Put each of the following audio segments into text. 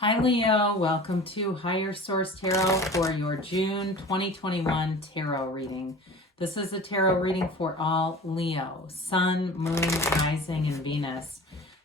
Hi Leo, welcome to Higher Source Tarot for your June 2021 tarot reading. This is a tarot reading for all Leo, Sun, Moon, Rising, and Venus.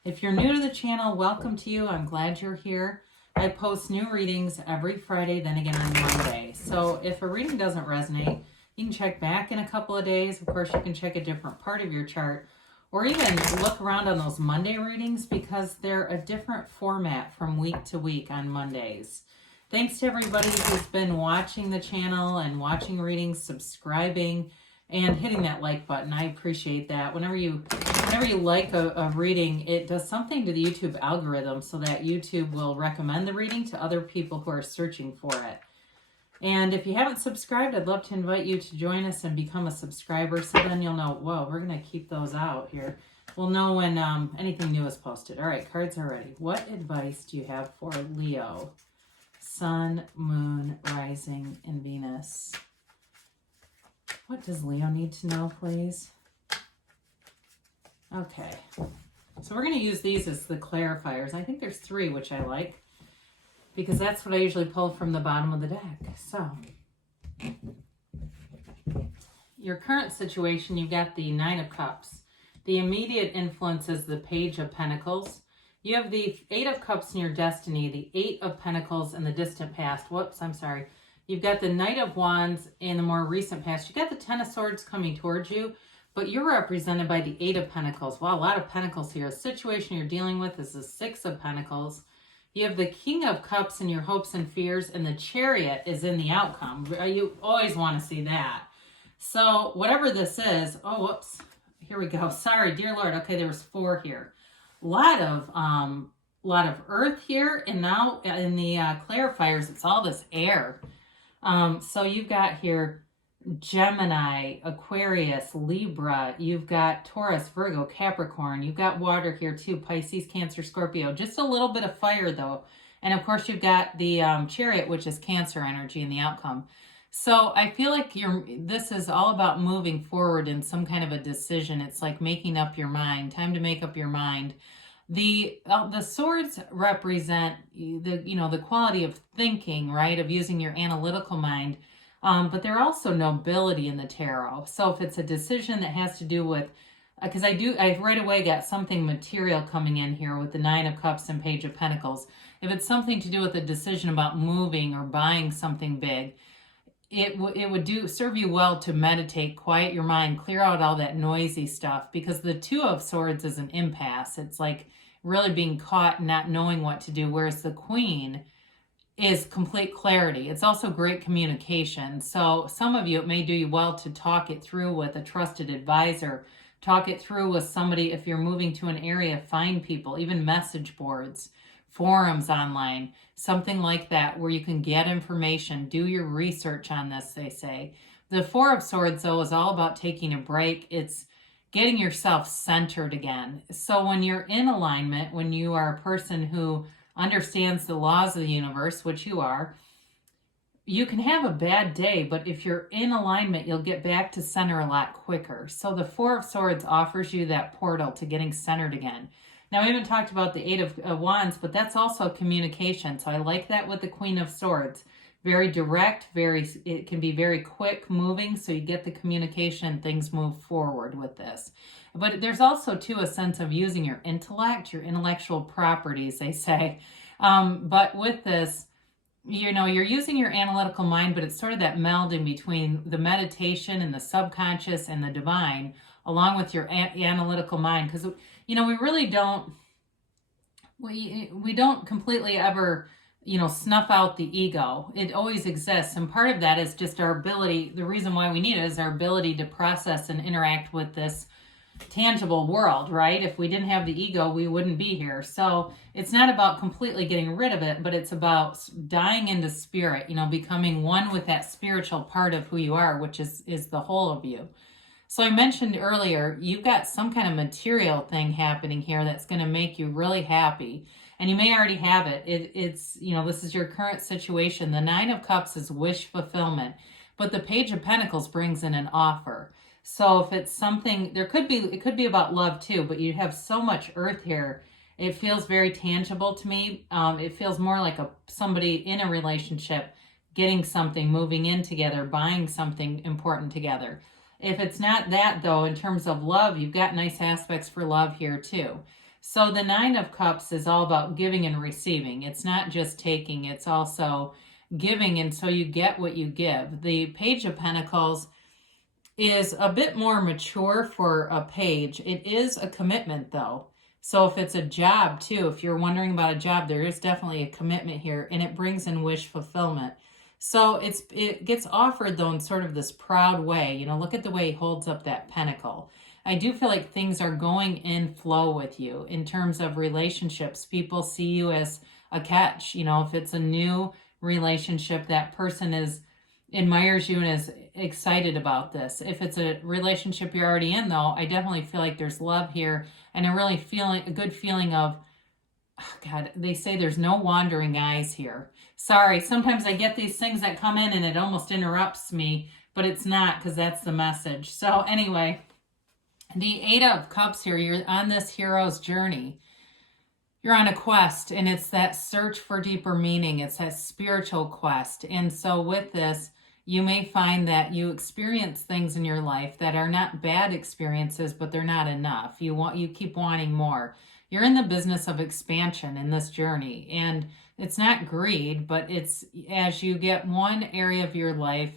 If you're new to the channel, welcome to you. I'm glad you're here. I post new readings every Friday, then again on Monday. So if a reading doesn't resonate, you can check back in a couple of days. Of course, you can check a different part of your chart, or even look around on those Monday readings because they're a different format from week to week on Mondays. Thanks to everybody who's been watching the channel and watching readings, subscribing, and hitting that like button. I appreciate that. Whenever you like a reading, it does something to the YouTube algorithm so that YouTube will recommend the reading to other people who are searching for it. And if you haven't subscribed, I'd love to invite you to join us and become a subscriber, so then you'll know, whoa, we're going to keep those out here. We'll know when anything new is posted. All right, cards are ready. What advice do you have for Leo? Sun, Moon, Rising, and Venus. What does Leo need to know, please? Okay, so we're going to use these as the clarifiers. I think there's 3, which I like, because that's what I usually pull from the bottom of the deck. So, your current situation, you've got the 9 of Cups. The immediate influence is the Page of Pentacles. You have the 8 of Cups in your destiny, the 8 of Pentacles in the distant past. Whoops, I'm sorry. You've got the Knight of Wands in the more recent past. You've got the 10 of Swords coming towards you, but you're represented by the 8 of Pentacles. Wow, a lot of Pentacles here. The situation you're dealing with is the 6 of Pentacles. You have the King of Cups in your hopes and fears, and the Chariot is in the outcome. You always want to see that. So whatever this is, oh, whoops, here we go. Sorry, dear Lord. Okay, there was 4 here. A lot of earth here, and now in the clarifiers, it's all this air. So you've got here Gemini, Aquarius, Libra, you've got Taurus, Virgo, Capricorn, you've got water here too, Pisces, Cancer, Scorpio, just a little bit of fire though. And of course you've got the Chariot, which is Cancer energy in the outcome. So I feel like this is all about moving forward in some kind of a decision. It's like making up your mind, time to make up your mind. The swords represent the quality of thinking, right? Of using your analytical mind. But they're also nobility in the tarot. So if it's a decision that has to do with, because I right away got something material coming in here with the 9 of Cups and Page of Pentacles. If it's something to do with a decision about moving or buying something big, it would serve you well to meditate, quiet your mind, clear out all that noisy stuff, because the 2 of Swords is an impasse. It's like really being caught and not knowing what to do, whereas the Queen is complete clarity. It's also great communication. So some of you, it may do you well to talk it through with a trusted advisor. Talk it through with somebody. If you're moving to an area, find people, even message boards, forums online, something like that where you can get information. Do your research on this, they say. The 4 of Swords, though, is all about taking a break. It's getting yourself centered again. So when you're in alignment, when you are a person who understands the laws of the universe, which you are, you can have a bad day, but if you're in alignment, you'll get back to center a lot quicker. So the 4 of Swords offers you that portal to getting centered again. Now, we haven't talked about the 8 of Wands, but that's also communication. So I like that with the Queen of Swords. Very direct, it can be very quick moving, so you get the communication, things move forward with this. But there's also, too, a sense of using your intellect, your intellectual properties, they say. But with this, you're using your analytical mind, but it's sort of that melding between the meditation and the subconscious and the divine, along with your analytical mind. Because, we really don't, we don't completely ever snuff out the ego. It always exists. And part of that is just our ability. The reason why we need it is our ability to process and interact with this tangible world, right? If we didn't have the ego, we wouldn't be here. So it's not about completely getting rid of it, but it's about dying into spirit, becoming one with that spiritual part of who you are, which is the whole of you. So I mentioned earlier, you've got some kind of material thing happening here that's going to make you really happy. And you may already have it. It's this is your current situation. The 9 of Cups is wish fulfillment, but the Page of Pentacles brings in an offer. So if it's something, it could be about love too, but you have so much earth here It feels very tangible to me. It feels more like somebody in a relationship getting something, moving in together, buying something important together. If it's not that, though, in terms of love, you've got nice aspects for love here too. So the Nine of Cups is all about giving and receiving. It's not just taking, it's also giving, and so you get what you give. The Page of Pentacles is a bit more mature for a page. It is a commitment, though. So if it's a job too, if you're wondering about a job, there is definitely a commitment here, and it brings in wish fulfillment. So it gets offered, though, in sort of this proud way. You know, look at the way he holds up that pentacle. I do feel like things are going in flow with you in terms of relationships. People see you as a catch. You know, if it's a new relationship, that person admires you and is excited about this. If it's a relationship you're already in, though, I definitely feel like there's love here, and a good feeling of, oh God, they say there's no wandering eyes here. Sorry, sometimes I get these things that come in and it almost interrupts me, but it's not, because that's the message. So anyway, the Eight of Cups here, you're on this hero's journey. You're on a quest, and it's that search for deeper meaning. It's that spiritual quest. And so with this, you may find that you experience things in your life that are not bad experiences, but they're not enough. You keep wanting more. You're in the business of expansion in this journey, and it's not greed, but it's as you get one area of your life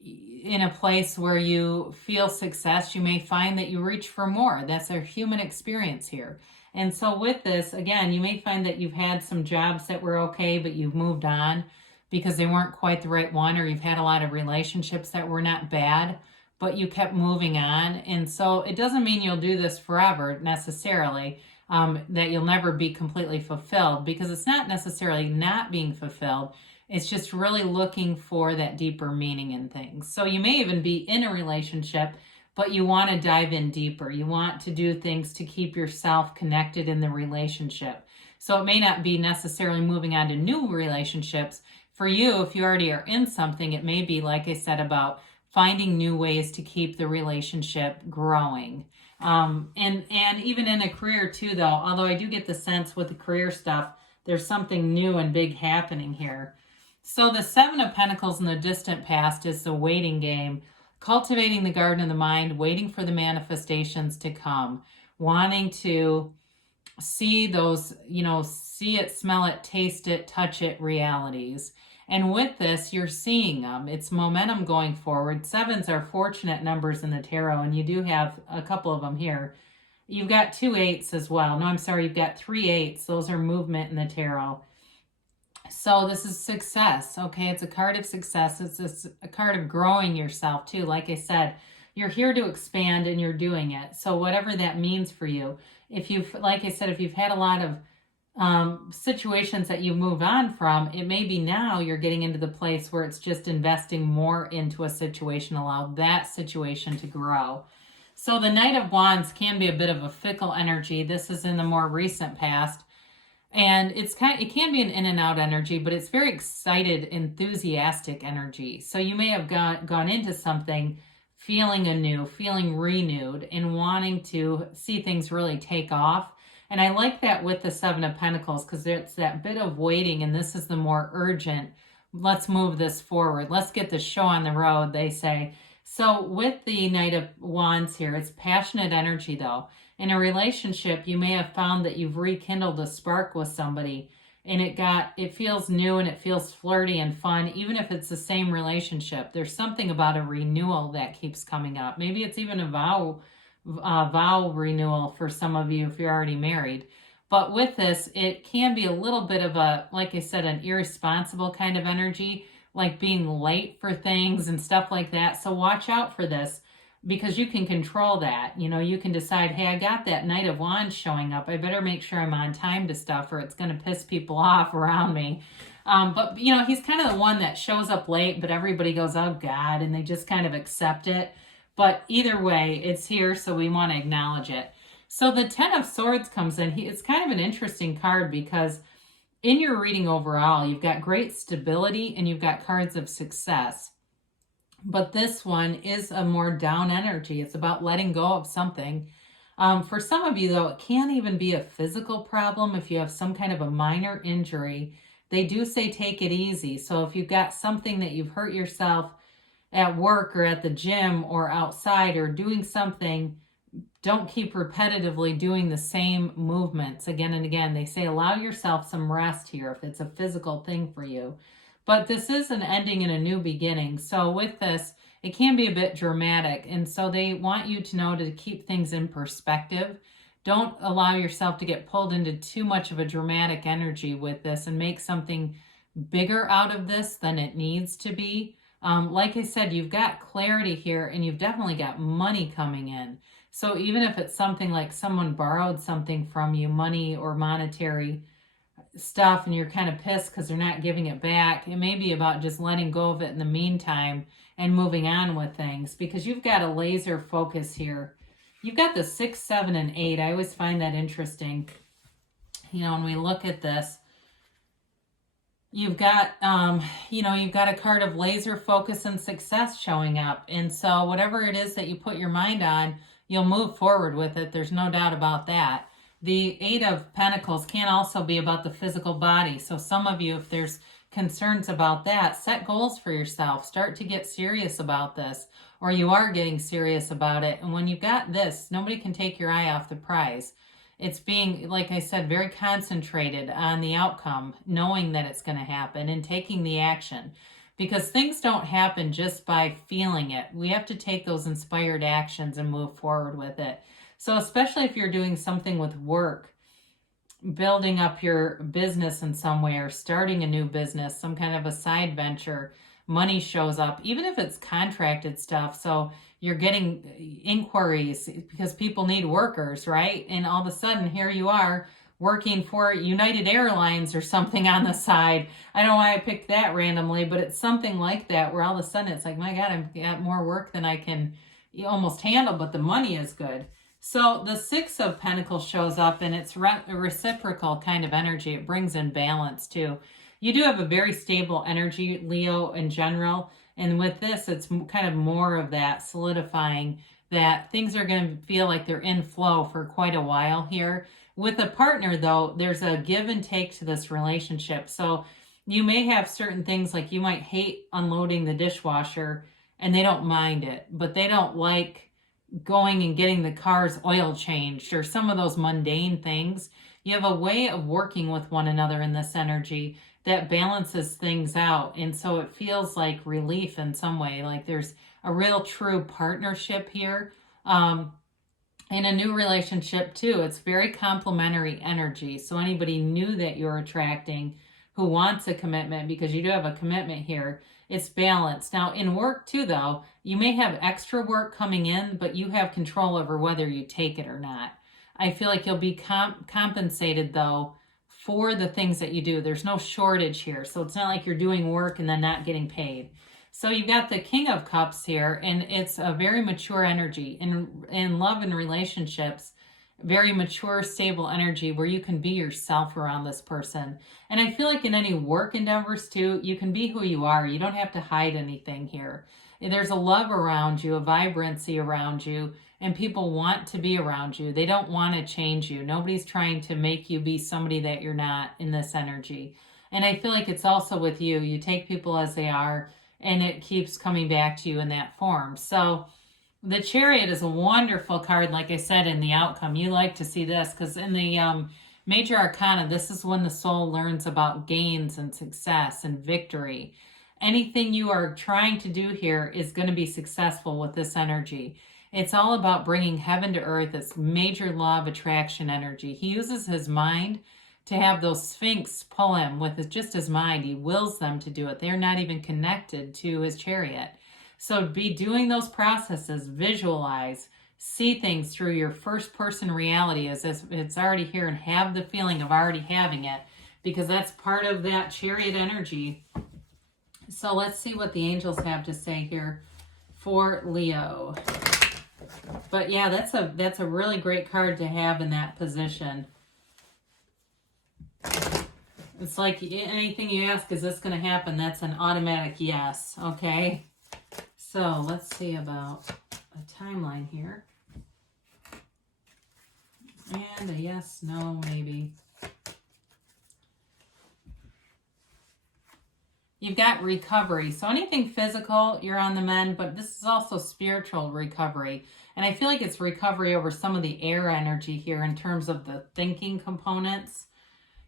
in a place where you feel success, you may find that you reach for more. That's a human experience here. And so with this, again, you may find that you've had some jobs that were okay, but you've moved on because they weren't quite the right one, or you've had a lot of relationships that were not bad, but you kept moving on. And so it doesn't mean you'll do this forever necessarily, that you'll never be completely fulfilled, because it's not necessarily not being fulfilled. It's just really looking for that deeper meaning in things. So you may even be in a relationship, but you want to dive in deeper. You want to do things to keep yourself connected in the relationship. So it may not be necessarily moving on to new relationships. For you, if you already are in something, it may be, like I said, about finding new ways to keep the relationship growing. And even in a career too, though, although I do get the sense with the career stuff, there's something new and big happening here. So the Seven of Pentacles in the distant past is the waiting game, cultivating the garden of the mind, waiting for the manifestations to come, wanting to see those, see it, smell it, taste it, touch it realities. And with this, you're seeing them. It's momentum going forward. Sevens are fortunate numbers in the tarot, and you do have a couple of them here. You've got 2 8s as well. No, I'm sorry, you've got 3 8s. Those are movement in the tarot. So this is success, okay? It's a card of success. It's a card of growing yourself too. Like I said, you're here to expand, and you're doing it. So whatever that means for you, if you've had a lot of situations that you move on from, it may be now you're getting into the place where it's just investing more into a situation, allow that situation to grow. So the Knight of Wands can be a bit of a fickle energy. This is in the more recent past. And it can be an in and out energy, but it's very excited, enthusiastic energy. So you may have gone into something feeling anew, feeling renewed, and wanting to see things really take off. And I like that with the Seven of Pentacles, because it's that bit of waiting, and this is the more urgent, let's move this forward. Let's get the show on the road, they say. So with the Knight of Wands here, it's passionate energy, though. In a relationship, you may have found that you've rekindled a spark with somebody, and it feels new, and it feels flirty and fun, even if it's the same relationship. There's something about a renewal that keeps coming up. Maybe it's even a vow renewal for some of you if you're already married. But with this, it can be a little bit of like I said, an irresponsible kind of energy, like being late for things and stuff like that. So watch out for this, because you can control that. You can decide, hey, I got that Knight of Wands showing up. I better make sure I'm on time to stuff, or it's going to piss people off around me. But he's kind of the one that shows up late, but everybody goes, oh God, and they just kind of accept it. But either way, it's here, so we want to acknowledge it. So the Ten of Swords comes in. It's kind of an interesting card, because in your reading overall, you've got great stability and you've got cards of success. But this one is a more down energy. It's about letting go of something. For some of you, though, it can even be a physical problem if you have some kind of a minor injury. They do say take it easy. So if you've got something that you've hurt yourself at work or at the gym or outside or doing something, don't keep repetitively doing the same movements again and again. They say allow yourself some rest here if it's a physical thing for you. But this is an ending and a new beginning. So with this, it can be a bit dramatic. And so they want you to know to keep things in perspective. Don't allow yourself to get pulled into too much of a dramatic energy with this and make something bigger out of this than it needs to be. Like I said, you've got clarity here and you've definitely got money coming in. So even if it's something like someone borrowed something from you, money or monetary stuff, and you're kind of pissed because they're not giving it back, it may be about just letting go of it in the meantime and moving on with things, because you've got a laser focus here. You've got the 6, 7, and 8. I always find that interesting. You know, when we look at this, you've got, you've got a card of laser focus and success showing up. And so whatever it is that you put your mind on, you'll move forward with it. There's no doubt about that. The 8 of Pentacles can also be about the physical body. So some of you, if there's concerns about that, set goals for yourself. Start to get serious about this, or you are getting serious about it. And when you've got this, nobody can take your eye off the prize. It's being, like I said, very concentrated on the outcome, knowing that it's going to happen and taking the action. Because things don't happen just by feeling it. We have to take those inspired actions and move forward with it. So especially if you're doing something with work, building up your business in some way or starting a new business, some kind of a side venture, money shows up, even if it's contracted stuff. So you're getting inquiries because people need workers, right? And all of a sudden, here you are working for United Airlines or something on the side. I don't know why I picked that randomly, but it's something like that where all of a sudden it's like, my God, I've got more work than I can almost handle, but the money is good. So the 6 of Pentacles shows up, and it's a reciprocal kind of energy. It brings in balance too. You do have a very stable energy, Leo, in general. And with this, it's kind of more of that solidifying that things are going to feel like they're in flow for quite a while here. With a partner, though, there's a give and take to this relationship. So you may have certain things, like you might hate unloading the dishwasher and they don't mind it, but they don't like going and getting the car's oil changed or some of those mundane things. You have a way of working with one another in this energy that balances things out. And so it feels like relief in some way, like there's a real true partnership here. In a new relationship too, it's very complementary energy. So anybody new that you're attracting who wants a commitment, because you do have a commitment here, it's balanced. Now in work too, though, you may have extra work coming in, but you have control over whether you take it or not. I feel like you'll be compensated, though, for the things that you do. There's no shortage here. So it's not like you're doing work and then not getting paid. So you've got the King of Cups here, and it's a very mature energy. In love and relationships, very mature, stable energy where you can be yourself around this person. And I feel like in any work endeavors too, you can be who you are. You don't have to hide anything here. There's a love around you, a vibrancy around you, and people want to be around you. They don't want to change you. Nobody's trying to make you be somebody that you're not in this energy. And I feel like it's also with you. You take people as they are, and it keeps coming back to you in that form. So the Chariot is a wonderful card, like I said, in the outcome. You like to see this because in the Major Arcana, this is when the soul learns about gains and success and victory. Anything you are trying to do here is going to be successful with this energy. It's all about bringing heaven to earth. It's major law of attraction energy. He uses his mind to have those Sphinx pull him with just his mind. He wills them to do it. They're not even connected to his chariot. So be doing those processes, visualize, see things through your first person reality as if it's already here, and have the feeling of already having it, because that's part of that chariot energy. So let's see what the angels have to say here for Leo. But yeah, that's a really great card to have in that position. It's like anything you ask, is this going to happen? That's an automatic yes, okay? So let's see about a timeline here. And a yes, no, maybe. You've got recovery. So anything physical, you're on the mend, but this is also spiritual recovery. And I feel like it's recovery over some of the air energy here in terms of the thinking components.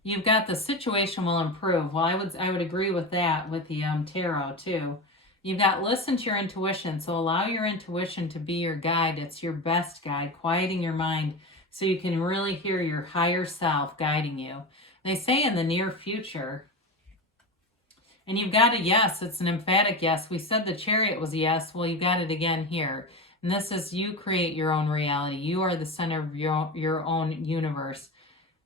You've got the situation will improve. Well, I would agree with that with the tarot too. You've got listen to your intuition. So allow your intuition to be your guide. It's your best guide, quieting your mind so you can really hear your higher self guiding you. They say in the near future, and you've got a yes. It's an emphatic yes. We said the Chariot was a yes. Well, you got it again here. And this is you create your own reality. You are the center of your own universe.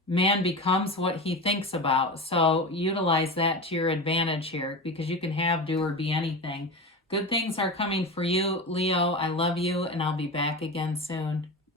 Man becomes what he thinks about. So utilize that to your advantage here because you can have, do, or be anything. Good things are coming for you, Leo. I love you, and I'll be back again soon.